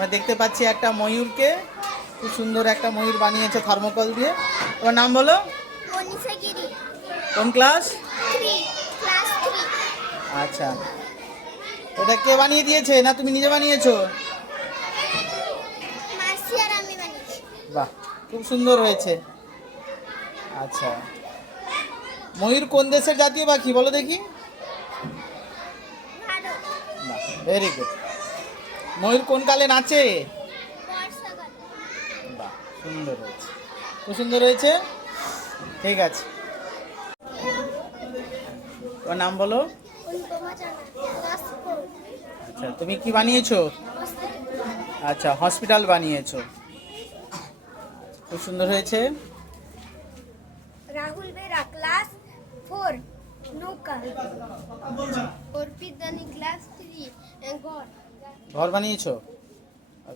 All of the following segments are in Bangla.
আমরা দেখতে পাচ্ছি একটা ময়ূরকে, খুব সুন্দর একটা ময়ূর বানিয়েছে থার্মোকল দিয়ে। তোমার নাম বলো? মনীষা গিরি। কোন ক্লাস? 3, ক্লাস 3। আচ্ছা, এটা কে বানিয়ে দিয়েছে না তুমি নিজে বানিয়েছো? মাসি আর আমি বানিয়েছি। বাহ, খুব সুন্দর হয়েছে। আচ্ছা, ময়ূর কোন দেশের জাতীয় পাখি বলো দেখি? ভারত। বাহ, ভেরি গুড। ময়ূর কোন কালে নাচে? বর্ষাকাল। বাহ, সুন্দর হয়েছে, খুব সুন্দর হয়েছে। ঠিক আছে, তোমার নাম বলো? অনুপমা জানা, ক্লাস 4। আচ্ছা, তুমি কি বানিয়েছো? আচ্ছা, হসপিটাল বানিয়েছো, খুব সুন্দর হয়েছে। রাহুল বেরা, ক্লাস 4, নৌকা। অর্পিত দানি, ক্লাস 3, ঘর। ঘর বানিয়েছো,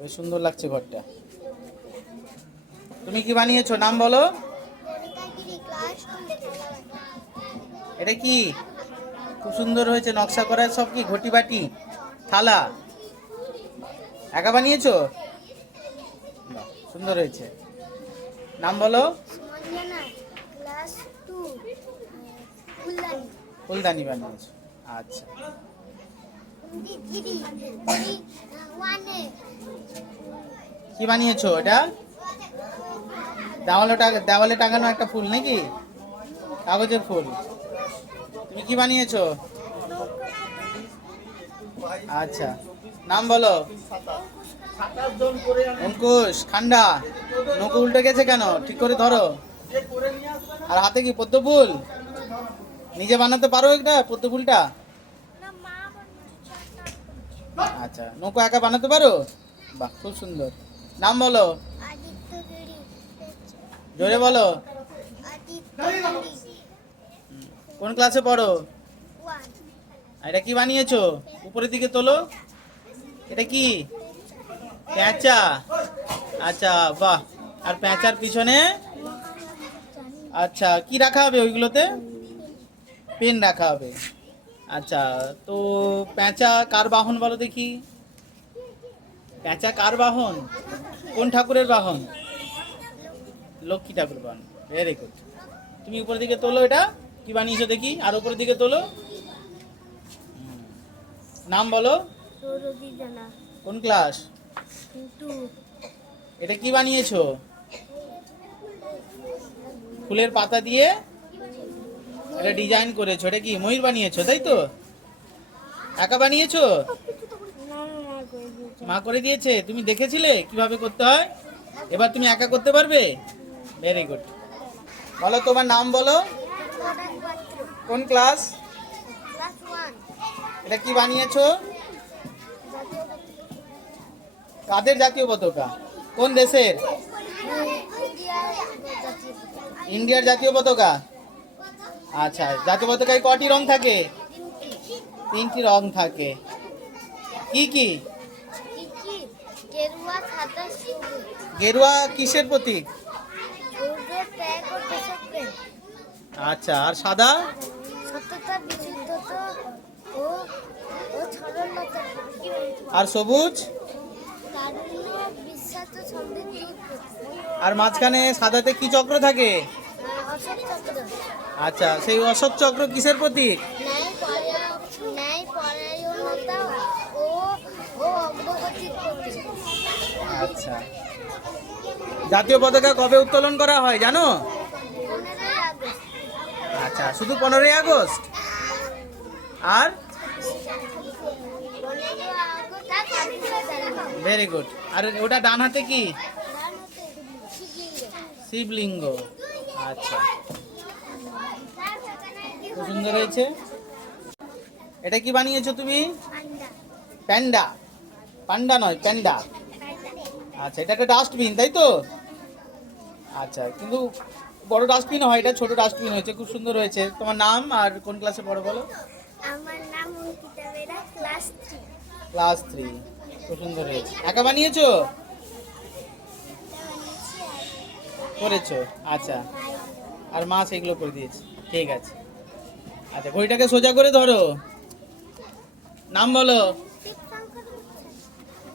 বেশ সুন্দর লাগছে ঘরটা। তুমি কি বানিয়েছো নাম বলো? কবিতা গিরি, ক্লাস 2। এটা কি? খুব সুন্দর হয়েছে, নকশা করা সব কি ঘটি বাটি থালা একা বানিয়েছো? বাহ, সুন্দর হয়েছে। নাম বলো? সুমন জানা, ক্লাস 2, ফুলদানি। ফুলদানি বানিয়েছো, আচ্ছা। অঙ্কিত গিরি, 1 এ। কি বানিয়েছো এটা? দেওয়ালে টাঙানো একটা ফুল নাকি? কাগজের ফুল। তুমি কি বানিয়েছো? আচ্ছা, নাম বলো? অঙ্কুশ খান্ডা। নৌকো উল্টে গেছে কেন? ঠিক করে ধরো। আর হাতে কি পদ্ম ফুল? নিজে বানাতে পারো এটা পদ্ম ফুলটা? আচ্ছা, নৌকো একা বানাতে পারো? বাহ, খুব সুন্দর। নাম বলো? আদিত্য গিরি, জোরে বলো। আদিত্য গিরি, কোন ক্লাসে পড়ো? 1। আর এটা কি বানিয়েছো? উপরের দিকে তোলো। এটা কি? পেঁচা। আচ্ছা, বাহ। আর পেঁচার পিছনে আচ্ছা কি রাখা হবে ওইগুলোতে? পেন রাখা হবে। আচ্ছা, তো পেঁচা কার বাহন বলো দেখি? পেঁচা কার বাহন? কোন ঠাকুরের বাহন? লক্ষ্মী ঠাকুর বাহন, ভেরি গুড। তুমি উপরের দিকে তোলো, এটা কি বানিয়েছো দেখি, আর উপরের দিকে তোলো। নাম বলো? সৌরদী জানা, কোন ক্লাস? 2। এটা কি বানিয়েছো? ফুলের পাতা দিয়ে এটা ডিজাইন করেছো, এটা কি ময়ূর বানিয়েছো তাই তো? একা বানিয়েছো? মা করে দিয়েছে, তুমি দেখেছিলে কিভাবে করতে হয়? এবার তুমি একা করতে পারবে? Very good. বলো তোমার নাম বলো? কোন ক্লাস? ক্লাস 1। এটা কি বানিয়েছো? কাদের জাতীয় পতাকা? কোন দেশের? ইন্ডিয়ার জাতীয় পতাকা। আচ্ছা, জাতীয় পতাকায় কটি রং থাকে? 3টি রং থাকে। কি কি? গেরুয়া, সাদা, সবুজ। গেরুয়া কিসের প্রতীক? সূর্য, ত্যাগ ও দেশপ্রেম। আচ্ছা, আর সাদা? সততা, বিশুদ্ধতা ও ও সরলতার প্রতীক। আর সবুজ? তারুণ্য, বিশ্বাস ও সমৃদ্ধির প্রতীক। আর মাঝখানে সাদাতে কি চক্র থাকে? অশোক চক্র। আচ্ছা, সেই অশোক চক্র কিসের প্রতীক? ন্যায়পরায়ণতা ও ও অগ্রগতির প্রতীক। আচ্ছা, জাতীয় পতাকা কবে উত্তোলন করা হয় জানো? 15ই আগস্ট। আচ্ছা, শুধু 15ই আগস্ট? আর 15ই আগস্ট আর 26শে জানুয়ারি। Very good. আর ওটা ডান হাতে কি? ডান হাতে শিবলিঙ্গ। শিবলিঙ্গ। আচ্ছা, খুব সুন্দর হয়েছে। এটা কি বানিয়েছো তুমি? পান্ডা। প্যান্ডা। পান্ডা নয়, প্যান্ডা। আচ্ছা, এটা একটা ডাস্টবিন তাই তো? আচ্ছা, কিন্তু বড় ডাস্টবিন হয়, এটা ছোট ডাস্টবিন হয়েছে, খুব সুন্দর হয়েছে। তোমার নাম আর কোন ক্লাসে পড়ো বলো? আমার নাম অঙ্কিতা বেরা, ক্লাস 3। ক্লাস 3, খুব সুন্দর হয়েছে। একা বানিয়েছো? করেছো, আচ্ছা। আর মা সেগুলো করে দিয়েছে, ঠিক আছে। আচ্ছা, ঘড়িটাকে সোজা করে ধরো। নাম বলো?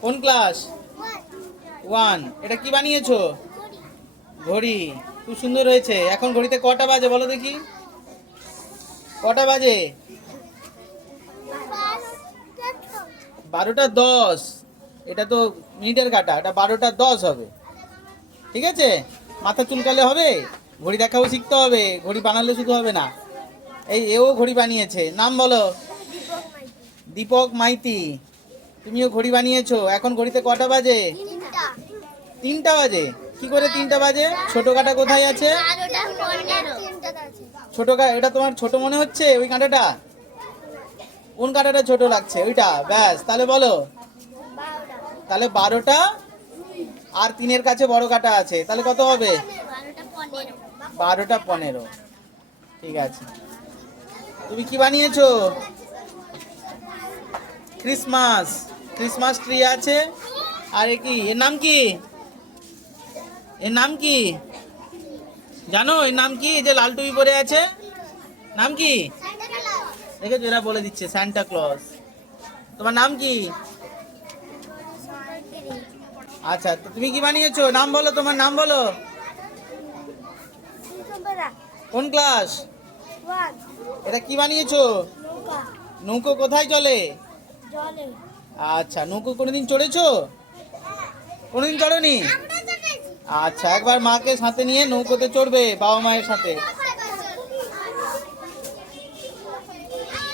কোন ক্লাস? 1। 1। এটা কি বানিয়েছো? ঘড়ি। খুব সুন্দর হয়েছে। এখন ঘড়িতে কটা বাজে বলো দেখি? কটা বাজে? 12:10। এটা তো মিনিটের কাটা, এটা 12:10 হবে। ঠিক আছে, মাথা চুলকালে হবে? ঘড়ি দেখাও শিখতে হবে, ঘড়ি বানালে শুধু হবে না। এও ঘড়ি বানিয়েছে, নাম বলো? দীপক মাইতি। দীপক মাইতি। তুমিও ঘড়ি বানিয়েছো। এখন ঘড়িতে কটা বাজে? 3টা। 3টা বাজে। কি করে 3টা বাজে? ছোট কাটা কোথায় আছে? 3টা আছে। ছোট এটা তোমার ছোট মনে হচ্ছে ওই কাঁটাটা? কোন কাঁটাটা ছোট লাগছে? ওইটা, ব্যাস। তাহলে বলো, 12টা। তাহলে 12টা আর 3-এর কাছে বড় কাঁটা আছে, তাহলে কত হবে? 12টা 15। 12টা 15। ঠিক আছে। তুমি কি বানিয়েছো? ক্রিসমাস। ক্রিসমাস ট্রি আছে। আর এ কি, এর নাম কি? এর নাম কি জানো? এর নাম কি? এই যে লাল টুপি পরে আছে, নাম কি? দেখেছো, এরা বলে দিচ্ছে, সান্টা ক্লজ। তোমার নাম কি? আচ্ছা, তো তুমি কি বানিয়েছো? নাম বলো, তোমার নাম বলো। কোন ক্লাস? 1। এটা কি বানিয়েছো? নৌকা। নৌকো কোথায় চলে? জলে। আচ্ছা, নৌকো কোনোদিন চড়েছো? কোনোদিন চড়োনি? আচ্ছা, একবার মাকে সাথে নিয়ে নৌকোতে চড়বে, বাবা মায়ের সাথে।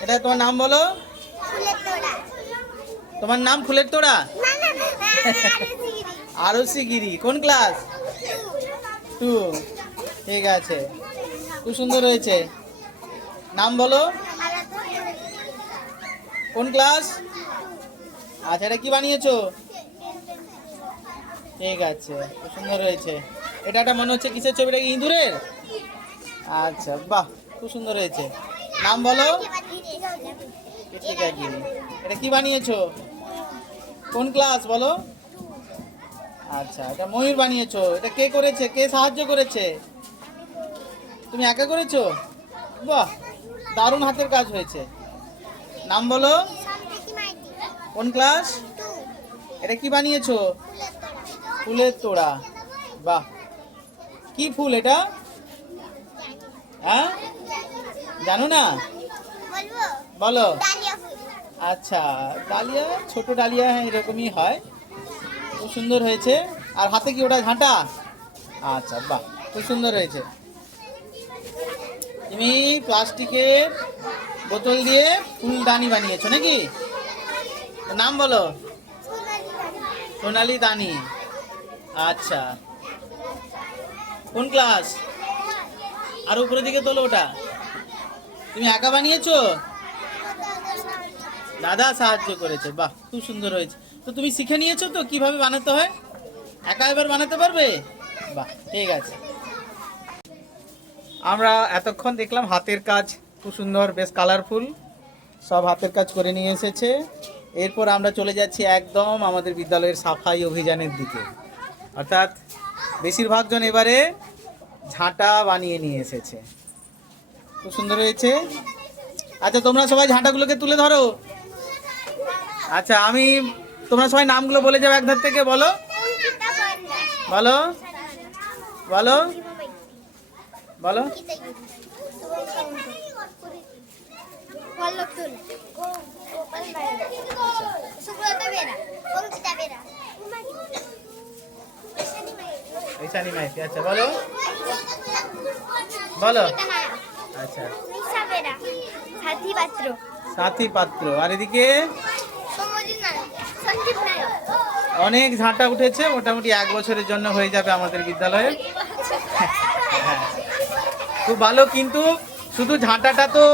এটা তোমার নাম বলো। ফুলের তোড়া। তোমার নাম ফুলের তোড়া? না না না, আরসি গিরি। কোন ক্লাস? 2। ঠিক আছে, খুব সুন্দর হয়েছে। নাম বলো। কোন ক্লাস? আচ্ছা, এটা কি বানিয়েছো? ঠিক আছে, খুব সুন্দর হয়েছে। এটা একটা মনে হচ্ছে কিসের ছবিটা, কি ইঁদুরের? আচ্ছা, বাহ, খুব সুন্দর হয়েছে। নাম বলো। কৃতিকা গিরি। এটা কি বানিয়েছো? কোন ক্লাস বলো? আচ্ছা, এটা ময়ূর বানিয়েছো। এটা কে করেছে? কে সাহায্য করেছে? তুমি একা করেছো? বাহ, দারুণ হাতের কাজ হয়েছে। নাম বলো। কোন ক্লাস? এটা কি বানিয়েছো? ফুলের তোড়া। বাহ, কি ফুল এটা? হ্যাঁ, জানো না? বলো। আচ্ছা, ডালিয়া, ছোট ডালিয়া, হ্যাঁ, এরকমই হয়। খুব সুন্দর হয়েছে। আর হাতে কি ওটা, ঝাঁটা? আচ্ছা, বাহ, খুব সুন্দর হয়েছে। তুমি প্লাস্টিকের বোতল দিয়ে ফুলদানি বানিয়েছো নাকি? নাম বলো। সোনালি দানি। আচ্ছা, কোন ক্লাস? আর উপরের দিকে তোলো ওটা। তুমি একা বানিয়েছো? দাদা সাহায্য করেছে। বাহ, খুব সুন্দর হয়েছে। তো তুমি শিখে নিয়েছো তো কিভাবে বানাতে হয়? একা এবার বানাতে পারবে? বাহ, ঠিক আছে। আমরা এতক্ষণ দেখলাম হাতের কাজ, খুব সুন্দর, বেশ কালারফুল, সব হাতের কাজ করে নিয়ে এসেছে। এরপর আমরা চলে যাচ্ছি একদম আমাদের বিদ্যালয়ের সাফাই অভিযানের দিকে। অর্থাৎ বেশিরভাগ জন এবারে ঝাঁটা বানিয়ে নিয়ে এসেছে। খুব সুন্দর হয়েছে। আচ্ছা, তোমরা সবাই ঝাঁটাগুলোকে তুলে ধরো। আচ্ছা, তোমরা সবাই নামগুলো বলে যাও একধার থেকে। বলো বলো বলো বলো। ঐশানী মাইতি। আচ্ছা, বলো বলো। আচ্ছা, সাথী পাত্র। সাথী পাত্র। আর এদিকে অনেক ঝাঁটা উঠেছে, মোটামুটি 1 বছরের জন্য হয়ে যাবে আমাদের বিদ্যালয়ে। হ্যাঁ, খুব ভালো। কিন্তু শুধু ঝাঁটাটা তো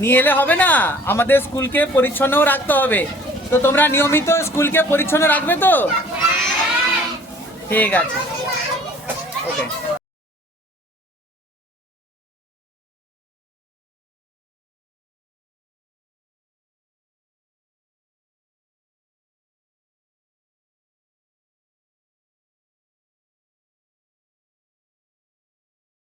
নিয়ে এলে হবে না, আমাদের স্কুলকে পরিচ্ছন্নও রাখতে হবে। তো তোমরা নিয়মিত স্কুলকে পরিচ্ছন্ন রাখবে তো? ঠিক আছে, ওকে।